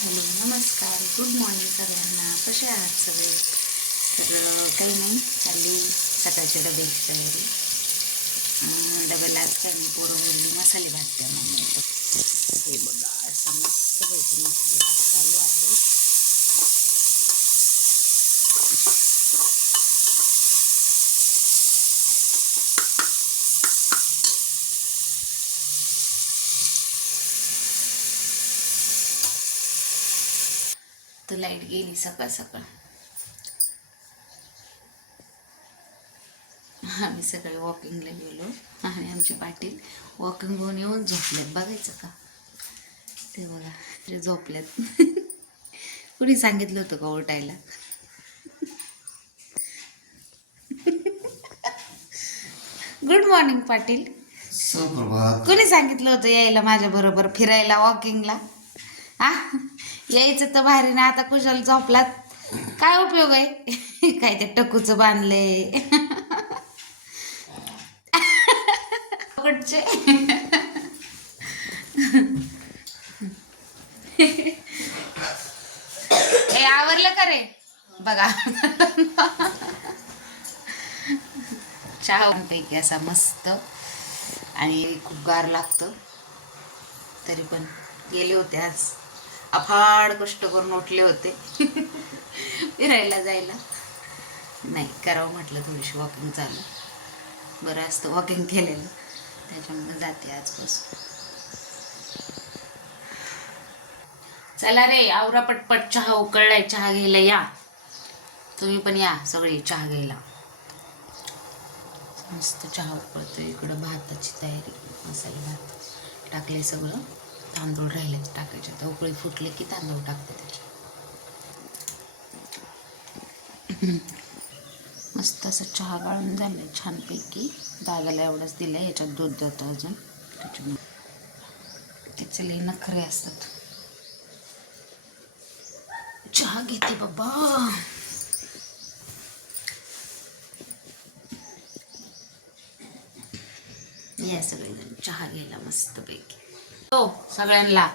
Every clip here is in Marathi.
हॅलो नमस्कार. गुड मॉर्निंग सगळ्यांना. कसे आहात सगळे? तर काही नाही. चालली सकाळच्या डब्याची तयारी. अं, डब्याला आज काय नाही पोरं मुलगी मसाले भात द्या मम्मी हे बघा असा मस्तपैकी मसाले भात चालू आहे. तर लाइट गेली सकाळ सकाळ. आम्ही सकाळी वॉकिंगला गेलो आणि आमचे पाटील वॉकिंग होऊन येऊन झोपलेत. बघायचं का? ते बघा ते झोपल्यात कुणी सांगितलं होतं का उठायला गुड मॉर्निंग पाटील. सुप्रभात. कोणी सांगितलं होतं यायला माझ्या बरोबर फिरायला वॉकिंगला हा? यायचं तर भारी ना आता कुशल झोपलात. काय उपयोग आहे? काय ते टकूचं बांधले हे आवरलं का रे? बघा. चहा पैकी असा मस्त आणि खूप गार लागतं. तरी पण गेले होते आज. अफाड कष्ट करून उठले होते. फिरायला जायला. नाही करावं म्हटलं थोडीशी वॉकिंग चालू. बरं असतं वॉकिंग केलेलं. त्याच्यामुळे जाते आजपासून. चला रे आवरा पटपट चहा उकळलाय चहा घ्यायला या. तुम्ही पण या सगळी चहा घ्यायला. मस्त चहा उकळतो इकडं भाताची तयारी मसाले भात. टाकले सगळं. तांदूळ राहिले टाकायचे. तर उकळी फुटले की तांदूळ टाकते त्याचे. मस्त असं चहा गाळून झालं छानपैकी. दादाला एवढंच दिलं याच्यात दूध जातं अजून. त्याच्यामुळे त्याचे लई नखरे असतात. चहा घेते बाबा. या सगळेजण चहा घ्यायला मस्तपैकी. हो सगळ्यांना.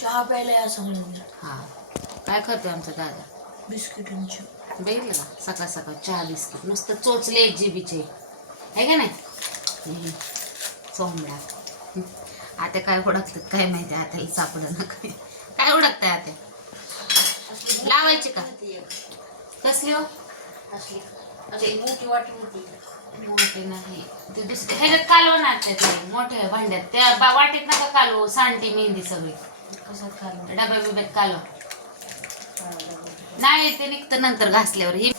चहा प्यायला या सगळ्यांना. हा. काय करतोय आमचा दादा? बिस्किटांची बघितलं का? सकाळ सकाळ चहा बिस्किट. नुसतं चोचले एक जीबीचे. आहे का नाही? हम्म. आता काय ओळखतात काय माहिती आत्याला सापडं ना काय काय ओळखताय आत्या लावायची का? कसली हो? मोठी वाटी होती मोठे नाही. ते दुसरे ह्याच्यात कालवणार ते मोठ्या भांड्यात. त्या बा- वाटीत नका कालवू सांडती मेहंदी सगळी. कसं खाल्लं डब्या बिब्यात कालव. नाही ते निघतं नंतर घासल्यावर. ही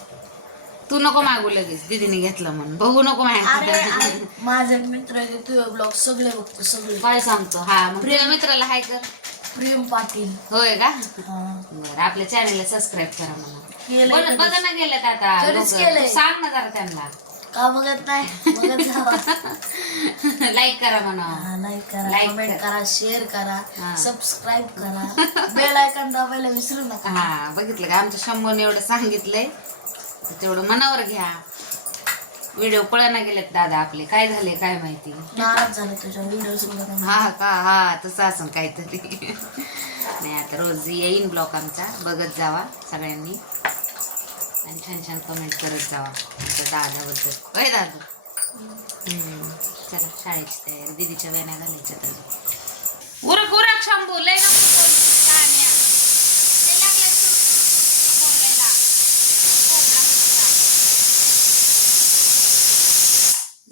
तू नको मागू लगेच दीदीने घेतलं म्हणून. बघू नको माहिती माझा मित्र तुझे ब्लॉग सगळे बघतो सगळे. काय सांगतो हा मग तुझ्या मित्राला हाय कर प्रेम पाटील. होय का. बरं आपल्या चॅनलला सबस्क्राईब करा म्हणा. केलंय बघ- ना गेलं आता सांग ना जरा त्यांना. का बघत नाही? बघत जावा. लाईक करा म्हणा. हा, लाईक करा Like कमेंट करा. शेअर. करा सबस्क्राईब करा. बेल आयकॉन दाबायला विसरू नका. हा बघितलं का? आमच्या शंभूने एवढं सांगितलंय. तर तेवढं मनावर घ्या. व्हिडिओ पळना गेलेत दादा आपले. काय झाले काय माहिती? नाराज झाले तुझ्या व्हिडिओ बघत हा का? हा तसं असं काहीतरी. नाही आता रोज येईन ब्लॉग आमचा. बघत जावा सगळ्यांनी. आणि छान छान कमेंट करत जावा. आमच्या दादाबद्दल. होय दादू? हम्म. चला शाळेची तयारी. दीदीच्या वेण्या घालायच्या तर उरक उरक शंभू लय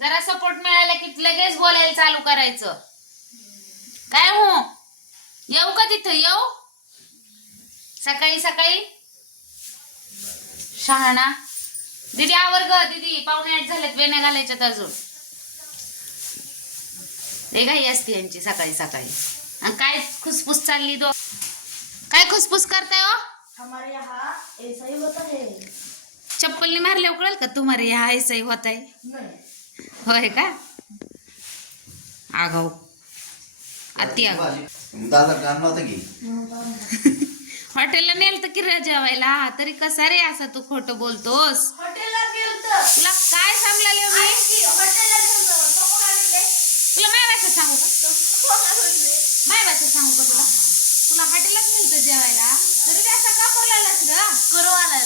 जरा सपोर्ट मिळाला की लगेच बोलायला चालू करायचं. काय हो? येऊ का तिथं? येऊ? सकाळी सकाळी? शहाणा. दीदी आवर ग दीदी. पावणे आठ झालेत वेण्या घालायच्यात अजून. लय घाई असते यांची सकाळी सकाळी. आणि काय खुसफुस चालली दो काय खुसफुस करताय हो? हमारे यहाँ ऐसा ही होता है. चप्पलनी मारल्या कळेल का? तुम्हाला हा ऐसाही होत आहे नाही. होय का? आगाऊ. अति आगाऊ. दादा की? हॉटेलला नेल तर किरा जेवायला? तरी कसा रे असा तू खोटं बोलतोस? तुला काय सांगला मी? हॉटेलला गेलतो. तो कोण आणले? तुला माय भाषा सांगू का? माय भाषा सांगू का तुला? तुला हॉटेलात मिळतं जेवायला? तरी असा का ग? करू आला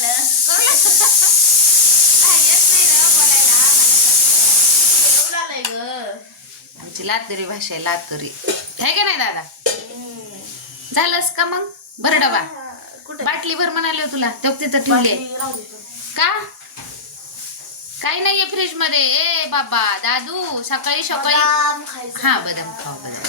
येत नाही बोलायला. करू आमची लातुरी भाषा आहे लातुरी. आहे का नाही दादा? झालंस का मग? बरं डबा कुठे? बाटली भर म्हणाले हो तुला तो तिथं ठेवली. का? काही नाहीये फ्रीजमध्ये. ए बाबा दादू सकाळी सकाळी हा बदाम खाऊ बदाम.